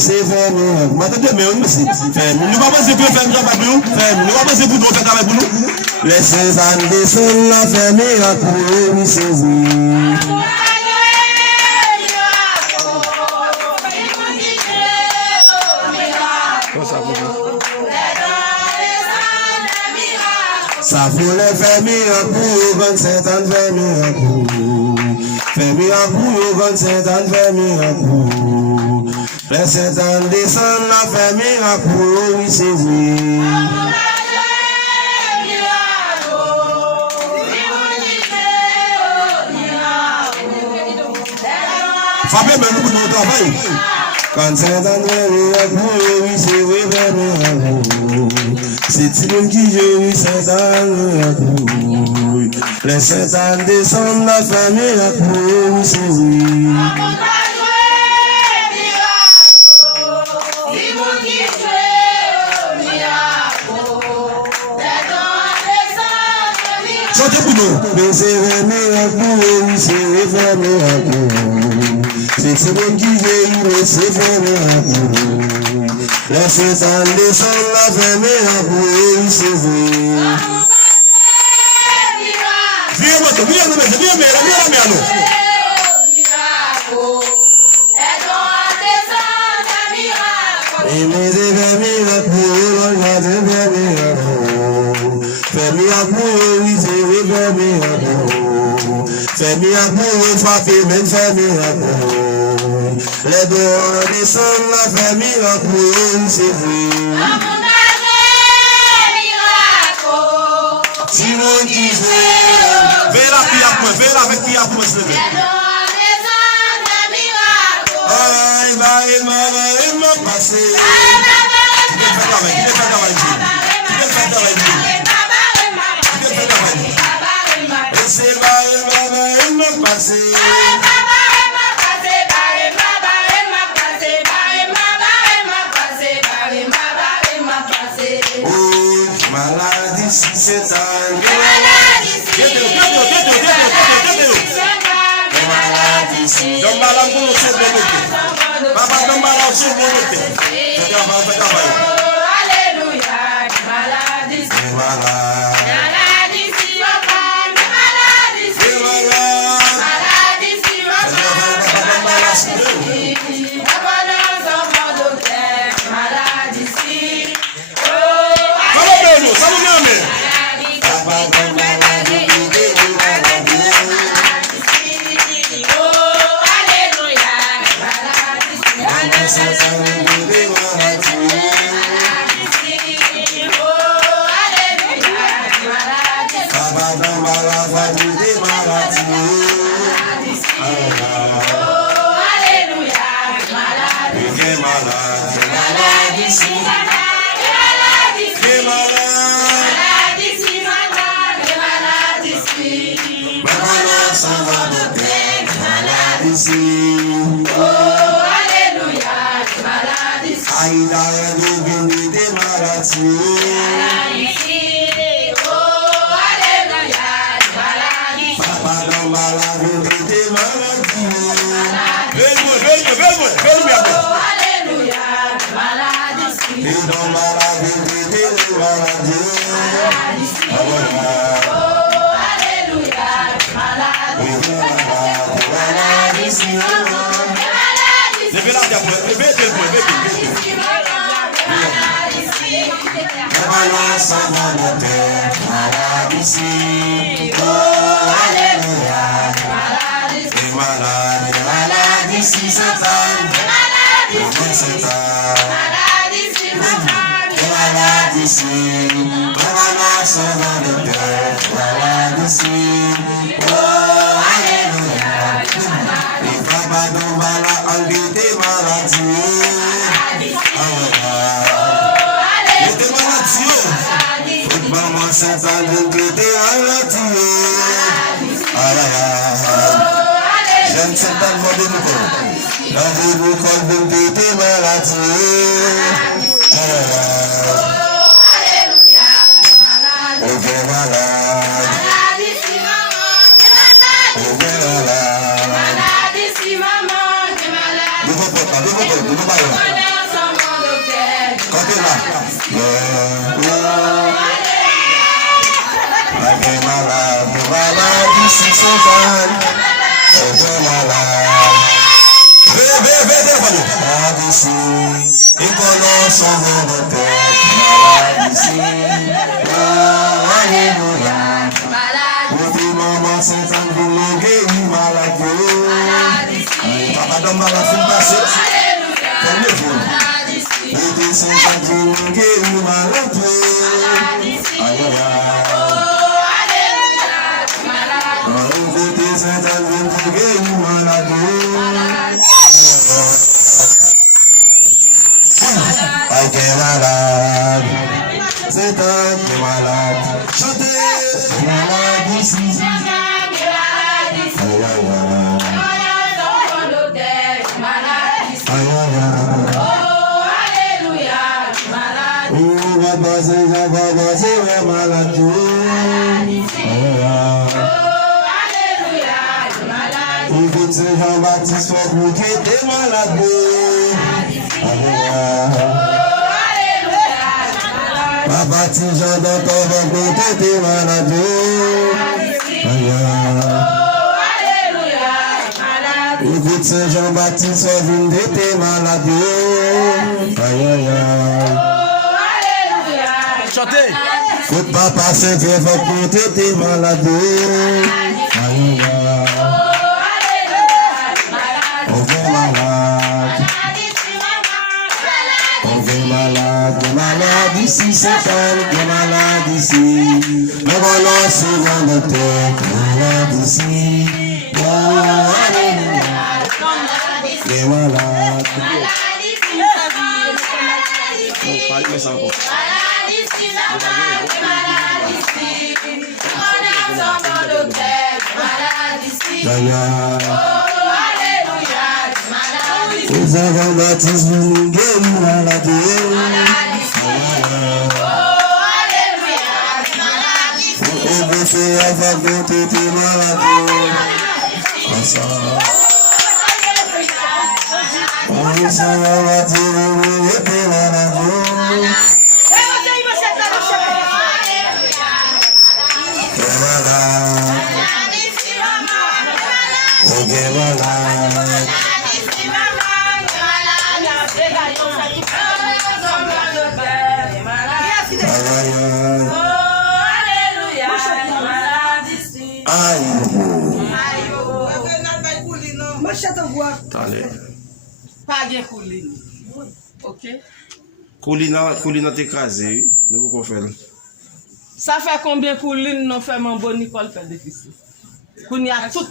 laisser faire miracle. Maintenant, mais on aussi. Nous pas penser pour faire travail pour nous. Nous pas penser pour nous faire travail pour nous. Laissez ça descendre la faire miracle pour nous saisir. Ça voulait faire miracle pour 27 ans, faire miracle. Faire miracle pour 27 ans, faire miracle. Les 7 ans descendent, la faire miracle pour oui, c'est oui. Fabien, mais nous, nous travaillons. Quand 7 ans, faire miracle pour oui, c'est oui, faire miracle. C'est une qui joue, 7 ans, les 7 ans descendent, la faire miracle pour oui, c'est oui. Chantez pour nous. Mais c'est vrai miracle, oui, c'est vrai miracle. C'est une qui joue, mais c'est vrai miracle. Les 7 ans descendent, la faire miracle, oui, c'est vrai. Et mes effets miracles, on fait miracle. Fais miracle, oui, c'est vrai, fais miracle. Fais miracle, frappez, même fais miracle. Les doigts descendent, la fais miracle, oui, c'est vrai. Si mon Dieu, fais la prière pour moi, fais la avec prière pour moi, s'il te plaît. Il m'a passé. Il est fait avec, il est fait avec Dieu. Il est fait avec Dieu. Il est fait avec Dieu. Et c'est là, il m'a passé. Oh, maladie, si c'est un donc malade pour se développer. Papa donc malade se développer. Fais travail. Alléluia, maladie. Malade. Maladie si maladie. Maladie si maladie si. Maladie, Maladie, si c'est fan, malade. Maladie, si, et qu'on s'en va de tête. Maladie, si, alléluia. Maudit maman, c'est un boulot guéri, maladie. Papa, dans ma la fin passée. Maudit c'est un boulot guéri, maladie. Alléluia. Malade, c'est un malade. Chantez, malade ici. Jean-Baptiste, vous qui êtes malade. Papa Jean dans ton ventre, t'es malade. Écoute Saint Jean-Baptiste, vous t'es malade. Chantez. Écoute Papa Saint-Pierre, vous t'es malade. Malade ici, c'est pas malade ici. Mais voilà, c'est dans notre tête. Malade ici. Oh, alléluia. Les malades. Vous avez baptisé, vous guéris malade. C'est avec vous t'es malade. Ensemble. On s'en va bâtir, vous êtes malade. T'es malade. T'es malade. Pas de couline. Ok? Coulina t'écrasé, nous pouvons faire. Ça fait combien couline nous fait mon bon Nicole fait difficile? Qu'on y a tout